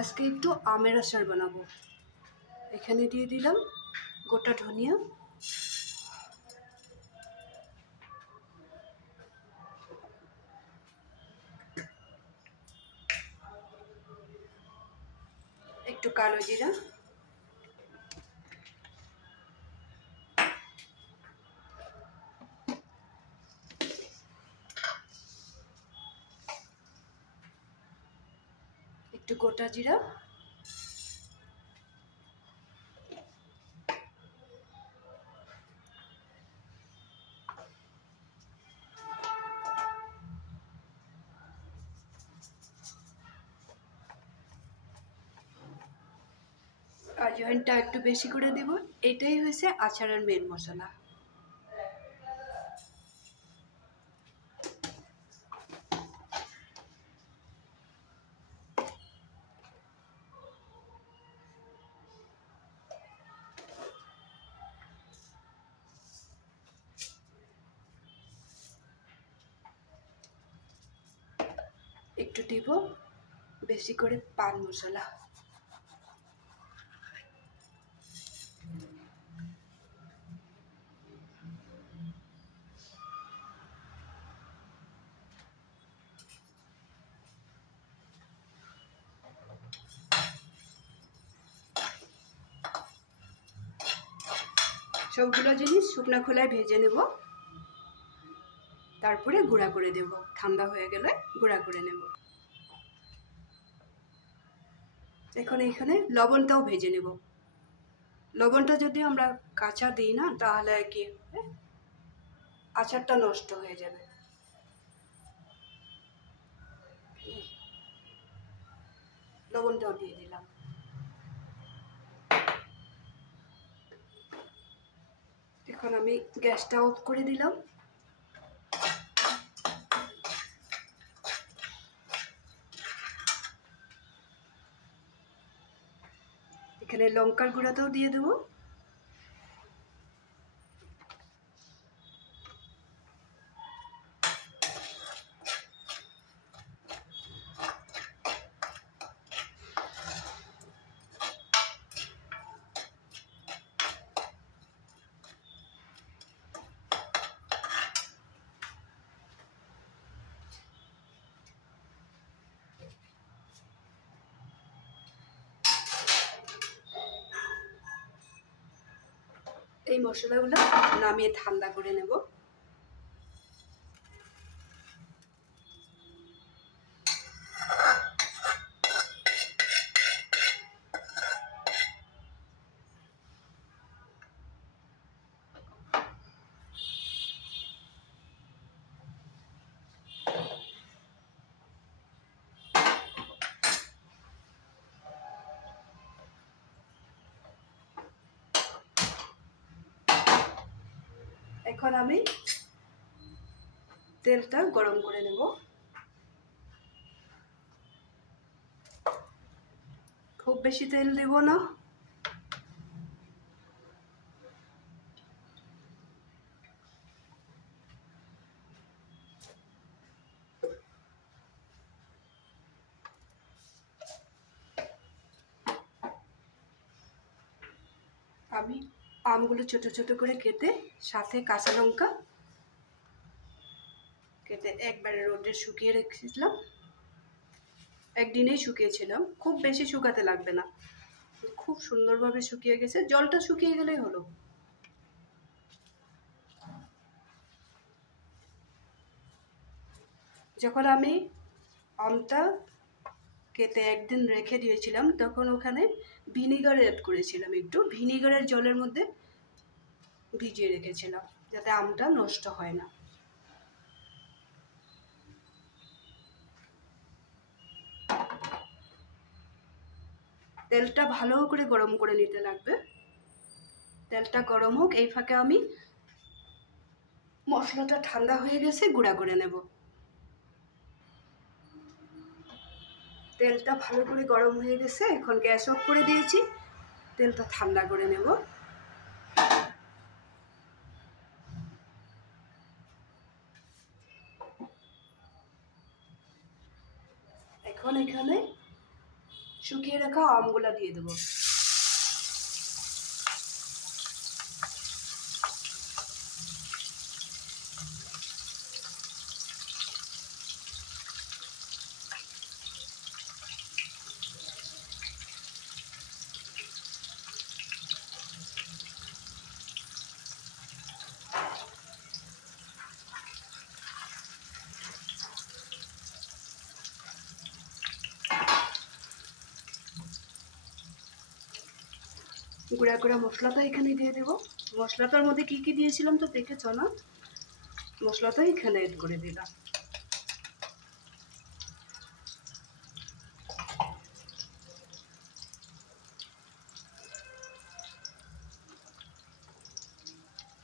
আজকে একটু আমের আচার বানাবো। এখানে দিয়ে দিলাম গোটা ধনিয়া, একটু কালো জিরা, একটু গোটা জিরা, আজওয়াইনটা একটু বেশি করে দেব। এটাই হয়েছে আচারের মেন মশলা। একটু দিব বেশি করে পান মশলা। সবগুলো জিনিস শুকনো খোলায় ভেজে নেব, তারপরে গুঁড়া করে দেব। ঠান্ডা হয়ে গেলে গুঁড়া করে নেব। এখন এখানে লবণটাও ভেজে নেব। লবণটা যদি আমরা কাঁচা দিই না, তাহলে কি হবে, আচারটা নষ্ট হয়ে যাবে। লবণটাও দিয়ে দিলাম। এখন আমি গ্যাসটা অফ করে দিলাম। এখানে লঙ্কার গুঁড়াটাও দিয়ে দেবো। এই মশলাগুলো নামিয়ে ঠান্ডা করে নেব। এখন আমি তেলটা গরম করে নেব। খুব বেশি তেল দেব না। আমি আমগুলো ছোট ছোট করে কেটে, সাথে কাঁচা লঙ্কা কেটে একবারে রোদে শুকিয়ে রেখেছিলাম। একদিনেই শুকিয়েছিলাম, খুব বেশি শুকাতে লাগবে না। খুব সুন্দরভাবে শুকিয়ে গেছে। জলটা শুকিয়ে গেলেই হলো। যখন আমি আমটা কেটে একদিন রেখে দিয়েছিলাম, তখন ওখানে ভিনিগার অ্যাড করেছিলাম। একটু ভিনিগারের জলের মধ্যে ভিজিয়ে রেখেছিলাম, যাতে আমটা নষ্ট হয় না। তেলটা ভালো করে গরম করে নিতে লাগবে। তেলটা গরম হোক, এই ফাঁকে আমি মশলাটা ঠান্ডা হয়ে গেছে, গুঁড়া করে নেব। তেলটা ভালো করে গরম হয়ে গেছে, এখন গ্যাস অফ করে দিয়েছি। তেলটা ঠান্ডা করে নেব। এখন এখানে শুকিয়ে রাখা আমগুলা দিয়ে দেবো। গুঁড়া গুঁড়া মশলাটা এখানে দিয়ে দেবো। মশলাটার মধ্যে কি কি দিয়েছিলাম তো দেখেছো না? মশলাটা এখানে এড করে দিলাম।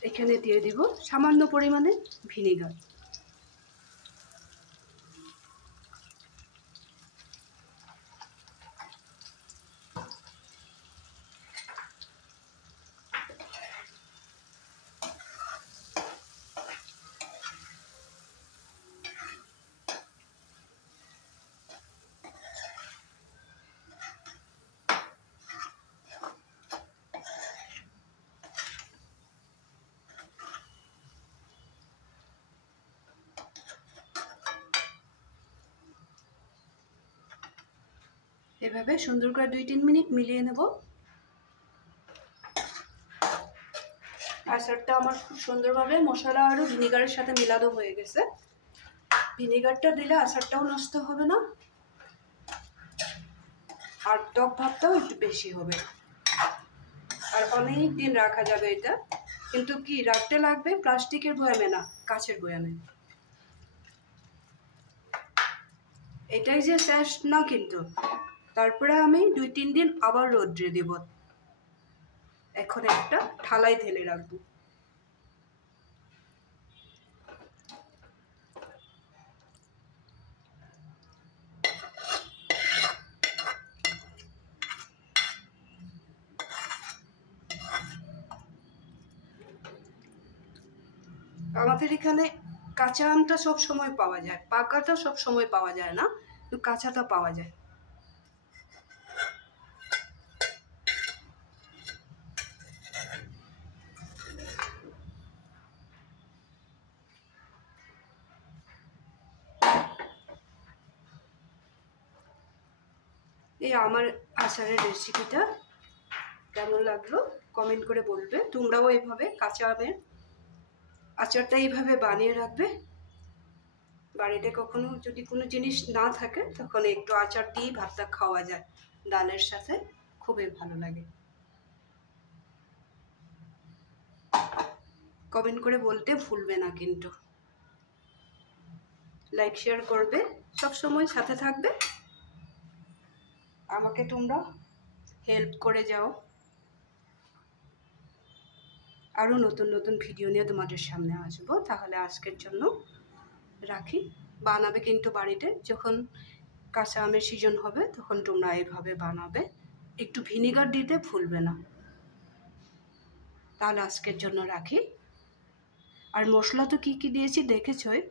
এখানে দিয়ে দিব সামান্য পরিমাণে ভিনেগার। এভাবে সুন্দর করে 2-3 মিনিট মিলিয়ে নেব। আচারটা আমার খুব সুন্দরভাবে মশলা আর ভিনেগারের সাথে মিলানো হয়ে গেছে। ভিনেগারটা দিলে আচারটাও নষ্ট হবে না, আর টক ভাবটাও একটু বেশি হবে, আর অনেক দিন রাখা যাবে এটা। কিন্তু কি রাখতে লাগবে প্লাস্টিকের বয়ামে না, কাঁচের বয়ামে। এটাই যে শেষ না কিন্তু, তারপরে আমি 2-3 দিন আবার রোদ্রে দেব। এখন একটা থালায় ঢেলে রাখবো। আমাদের এখানে কাঁচা আমটা সব সময় পাওয়া যায়, পাকাটা সব সময় পাওয়া যায় না, কিন্তু কাঁচাটা পাওয়া যায়। এই আমার আচারের রেসিপিটা কেমন লাগলো কমেন্ট করে বলবে। তোমরাও এইভাবে কাঁচা আমের আচারটা এইভাবে বানিয়ে রাখবে। বাড়িতে কখনো যদি কোনো জিনিস না থাকে তখন একটু আচার দিয়েই ভাতটা খাওয়া যায়, ডালের সাথে খুবই ভালো লাগে। কমেন্ট করে বলতে ভুলবে না কিন্তু। লাইক শেয়ার করবে, সবসময় সাথে থাকবে, আমাকে তোমরা হেল্প করে যাও। আরও নতুন নতুন ভিডিও নিয়ে তোমাদের সামনে আসবো। তাহলে আজকের জন্য রাখি। বানাবে কিন্তু বাড়িতে, যখন কাঁচা আমের সিজন হবে তখন তোমরা এইভাবে বানাবে, একটু ভিনেগার দিতে ভুলবে না। তাহলে আজকের জন্য রাখি। আর মশলা তো কি কি দিয়েছি দেখেছই।